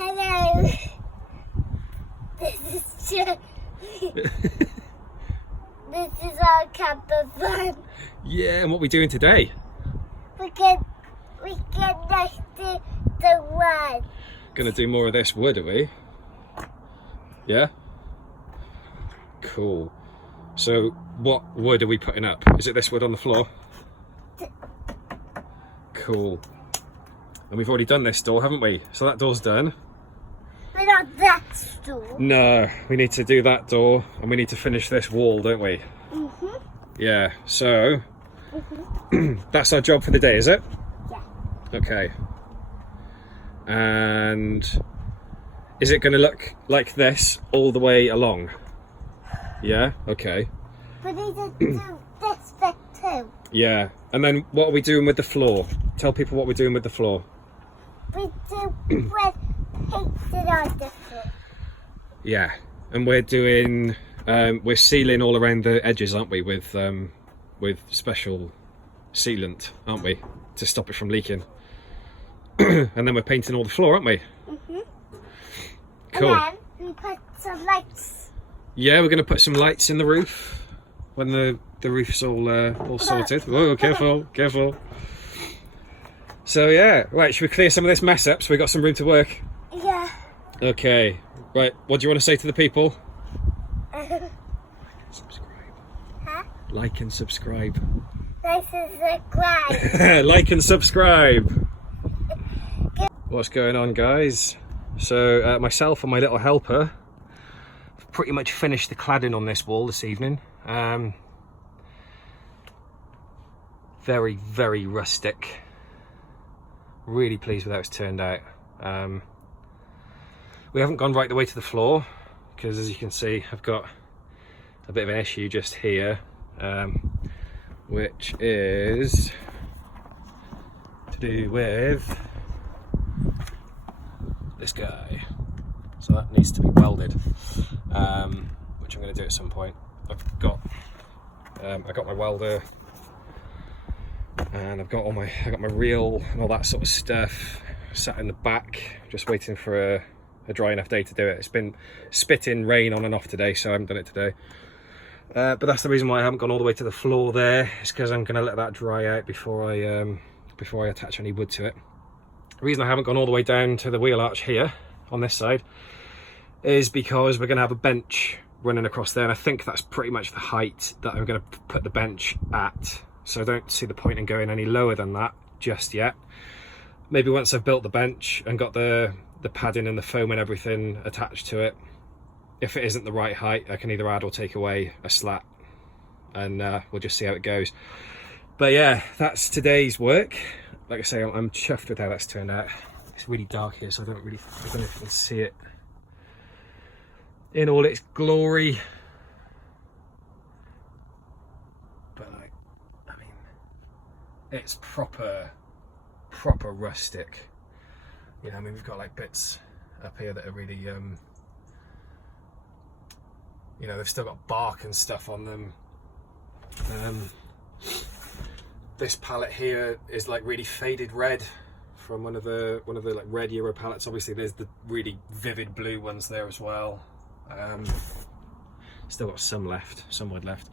Hello. This is Cheri. This is our camper van. Yeah, and what are we doing today? We get next to the wood. Gonna do more of this wood, are we? Yeah? Cool. So, what wood are we putting up? Is it this wood on the floor? Cool. And we've already done this door, haven't we? So that door's done. But not that door. No, we need to do that door and we need to finish this wall, don't we? Yeah, so that's our job for the day, is it? Yeah. Okay. And is it going to look like this all the way along? Yeah, okay. We need to do this bit too. Yeah, and then what are we doing with the floor? Tell people what we're doing with the floor. We do with painted on the floor. Yeah, and we're doing, we're sealing all around the edges, aren't we, with special sealant, aren't we, to stop it from leaking. And then we're painting all the floor, aren't we? Cool. And then we put some lights. Yeah, we're going to put some lights in the roof when the roof's all sorted. Whoa, careful, careful. So yeah, right, should we clear some of this mess up so we've got some room to work? Yeah. Okay, right, what do you want to say to the people? Subscribe. Huh? Like and subscribe. This is a grind. Like and subscribe. What's going on, guys? So myself and my little helper have pretty much finished the cladding on this wall this evening. Very, very rustic. Really pleased with how it's turned out. We haven't gone right the way to the floor because, as you can see, I've got a bit of an issue just here, which is to do with this guy. So that needs to be welded, which I'm going to do at some point. I've got my welder, and I've got my reel and all that sort of stuff sat in the back, just waiting for a dry enough day to do it. It's been spitting rain on and off today, so I haven't done it today. But that's the reason why I haven't gone all the way to the floor there. It's because I'm going to let that dry out before I attach any wood to it. The reason I haven't gone all the way down to the wheel arch here on this side is because we're going to have a bench running across there, and I think that's pretty much the height that I'm going to put the bench at. So I don't see the point in going any lower than that just yet. Maybe once I've built the bench and got the padding and the foam and everything attached to it, if it isn't the right height, I can either add or take away a slat, and we'll just see how it goes. But yeah, that's today's work. Like I say, I'm chuffed with how that's turned out. It's really dark here, so I don't know if you can see it in all its glory. But like, I mean, it's proper rustic. You know, I mean, we've got like bits up here that are really, you know, they've still got bark and stuff on them. This pallet here is like really faded red from one of the like red Euro pallets. Obviously there's the really vivid blue ones there as well. Still got some wood left,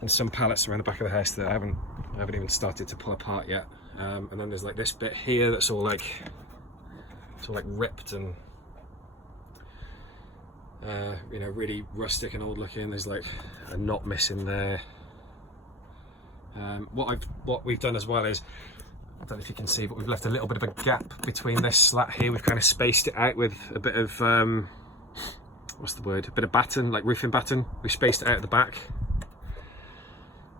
and some pallets around the back of the house that I haven't even started to pull apart yet. And then there's like this bit here that's all like ripped and you know, really rustic and old looking. There's like a knot missing there. What we've done as well is, I don't know if you can see, but we've left a little bit of a gap between this slat here. We've kind of spaced it out with a bit of what's the word? A bit of batten, like roofing batten. We spaced it out at the back.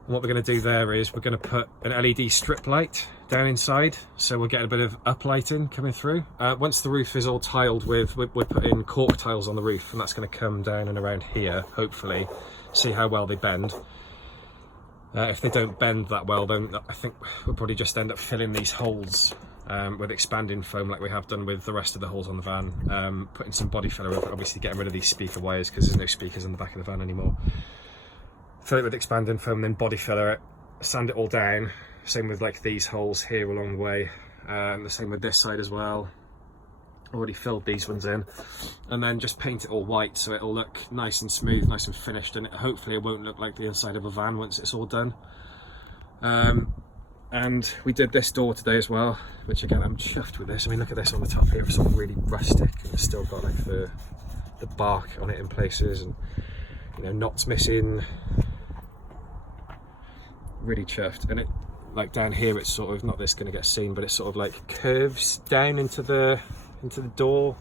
And what we're going to do there is we're going to put an LED strip light down inside, so we'll get a bit of uplighting coming through. Once the roof is all tiled with, we're putting cork tiles on the roof, and that's going to come down and around here, hopefully. See how well they bend. If they don't bend that well, then I think we'll probably just end up filling these holes with expanding foam like we have done with the rest of the holes on the van. Putting some body filler over it, obviously getting rid of these speaker wires because there's no speakers in the back of the van anymore. Fill it with expanding foam, then body filler it, sand it all down. Same with like these holes here along the way, the same with this side as well. Already filled these ones in, and then just paint it all white so it'll look nice and smooth, nice and finished, and hopefully it won't look like the inside of a van once it's all done. And we did this door today as well, which again, I'm chuffed with this. I mean, look at this on the top here, it's all really rustic, and it's still got like the bark on it in places, and you know, knots missing. Really chuffed. And it, like down here, it's sort of, not this going to get seen, but it's sort of like curves down into the door.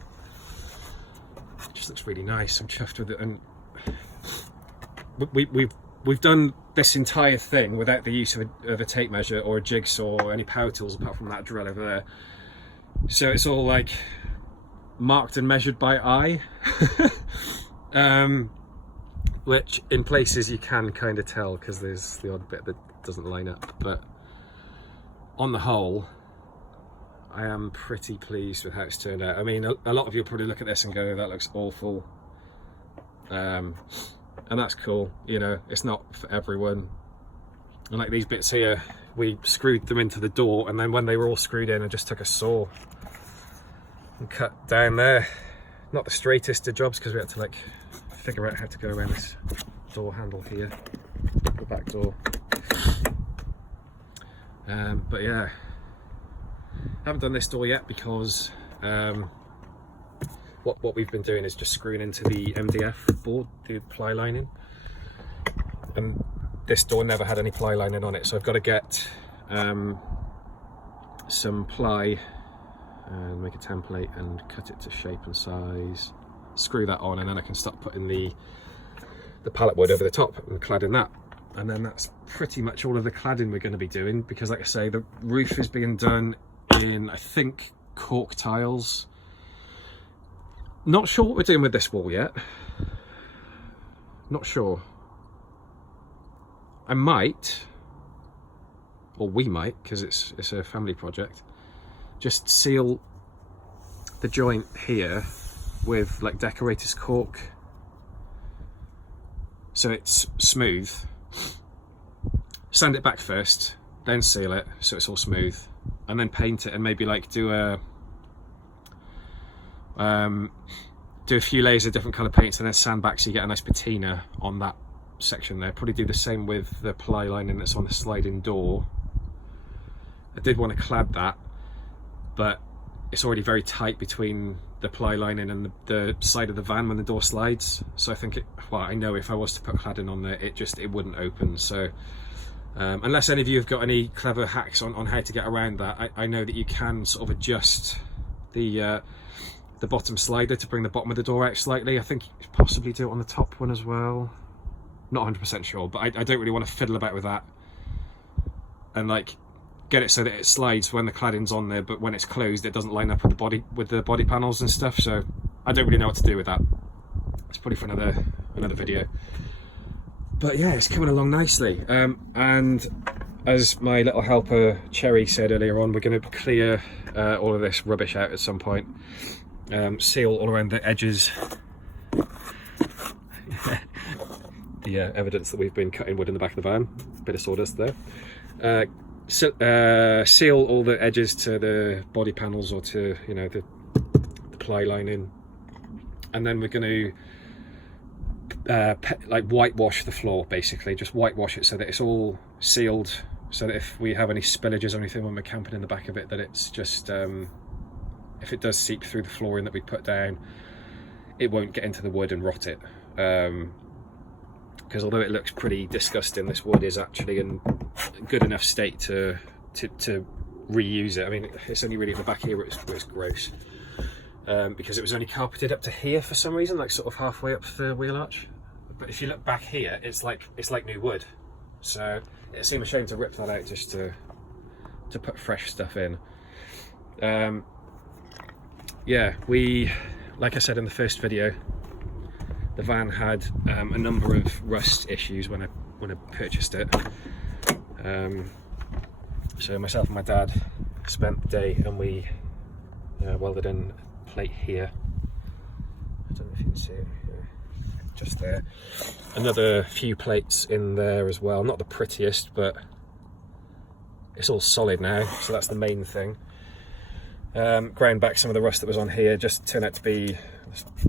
It just looks really nice. I'm chuffed with it. And we've done this entire thing without the use of a tape measure or a jigsaw or any power tools apart from that drill over there. So it's all like marked and measured by eye. Which in places you can kind of tell because there's the odd bit that doesn't line up, but on the whole I am pretty pleased with how it's turned out. I mean, a lot of you will probably look at this and go, that looks awful, and that's cool, you know, it's not for everyone. And like these bits here, we screwed them into the door, and then when they were all screwed in, I just took a saw and cut down there. Not the straightest of jobs because we had to like figure out how to go around this door handle here, the back door. But yeah, haven't done this door yet because what we've been doing is just screwing into the MDF board, the ply lining, and this door never had any ply lining on it, so I've got to get some ply and make a template and cut it to shape and size, screw that on, and then I can start putting the pallet wood over the top and cladding that. And then that's pretty much all of the cladding we're going to be doing, because like I say, the roof is being done in, I think, cork tiles. Not sure what we're doing with this wall yet. Not sure. I might, or we might, because it's a family project, just seal the joint here with like decorator's cork so it's smooth. Sand it back first, then seal it so it's all smooth, and then paint it, and maybe like do a few layers of different colour paints and then sand back so you get a nice patina on that section there. Probably do the same with the ply lining that's on the sliding door. I did want to clad that, but it's already very tight between the ply lining and the side of the van when the door slides. So I think well, I know if I was to put cladding on there, it wouldn't open. So unless any of you have got any clever hacks on how to get around that, I know that you can sort of adjust the bottom slider to bring the bottom of the door out slightly. I think you could possibly do it on the top one as well. Not 100% sure, but I don't really want to fiddle about with that and like get it so that it slides when the cladding's on there, but when it's closed it doesn't line up with the body panels and stuff. So I don't really know what to do with that. It's probably for another video. But yeah, it's coming along nicely. And as my little helper Cheri said earlier on, we're going to clear all of this rubbish out at some point. Seal all around the edges. The evidence that we've been cutting wood in the back of the van. Bit of sawdust there. Seal all the edges to the body panels or to, you know, the ply lining, and then we're going to like whitewash the floor, basically just whitewash it so that it's all sealed, so that if we have any spillages or anything when we're camping in the back of it, that it's just if it does seep through the flooring that we put down, it won't get into the wood and rot it. Because although it looks pretty disgusting, this wood is actually in good enough state to reuse it. I mean, it's only really in the back here where it's gross, because it was only carpeted up to here for some reason, like sort of halfway up the wheel arch. But if you look back here, it's like new wood. So it seemed a shame to rip that out just to put fresh stuff in. Yeah, like I said in the first video, the van had a number of rust issues when I purchased it. So myself and my dad spent the day and we welded in a plate here. I don't know if you can see it here, just there. Another few plates in there as well. Not the prettiest, but it's all solid now, so that's the main thing. Ground back some of the rust that was on here, just turned out to be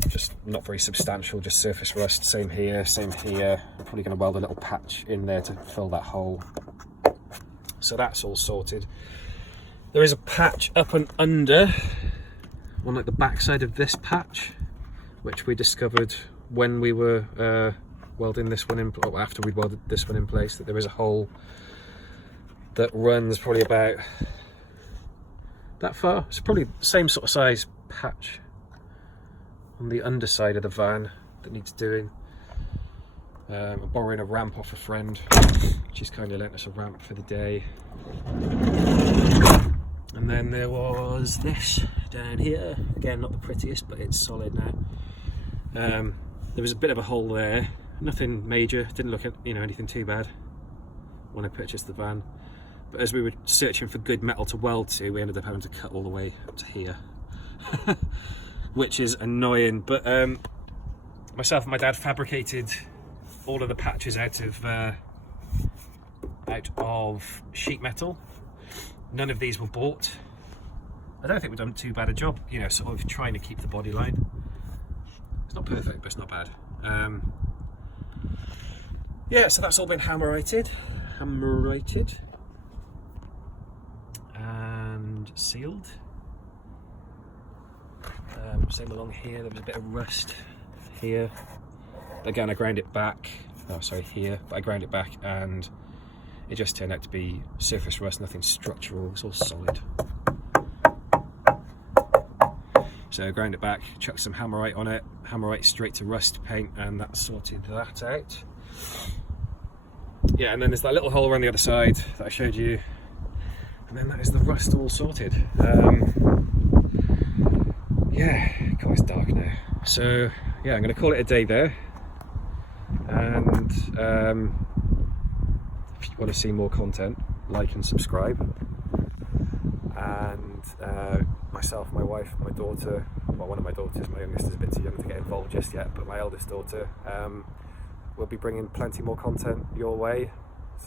just not very substantial, just surface rust. Same here, same here. I'm probably going to weld a little patch in there to fill that hole. So that's all sorted. There is a patch up and under on like the back side of this patch, which we discovered when we were welding this one in, or after we'd welded this one in place, that there is a hole that runs probably about that far. It's probably the same sort of size patch on the underside of the van that needs doing. I'm borrowing a ramp off a friend. She's kindly lent us a ramp for the day. And then there was this down here. Again, not the prettiest, but it's solid now. There was a bit of a hole there. Nothing major. Didn't look at anything too bad when I purchased the van. But as we were searching for good metal to weld to, we ended up having to cut all the way up to here, which is annoying. But myself and my dad fabricated all of the patches out of sheet metal. None of these were bought. I don't think we've done too bad a job, sort of trying to keep the body line. It's not perfect, but it's not bad. Yeah, so that's all been hammerited and sealed. Same along here, there was a bit of rust here. Again, I ground it back, here, but I ground it back and it just turned out to be surface rust, nothing structural, it's all solid. So I ground it back, chucked some hammerite on it, hammerite straight to rust paint, and that sorted that out. Yeah, and then there's that little hole around the other side that I showed you, and then that is the rust all sorted. Yeah, God, it's dark now. So yeah, I'm going to call it a day there, and if you want to see more content, like and subscribe. And myself, my wife, my daughter, well, one of my daughters, my youngest is a bit too young to get involved just yet, but my eldest daughter, will be bringing plenty more content your way.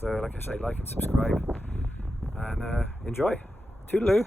So like I say, like and subscribe, and enjoy. Toodaloo.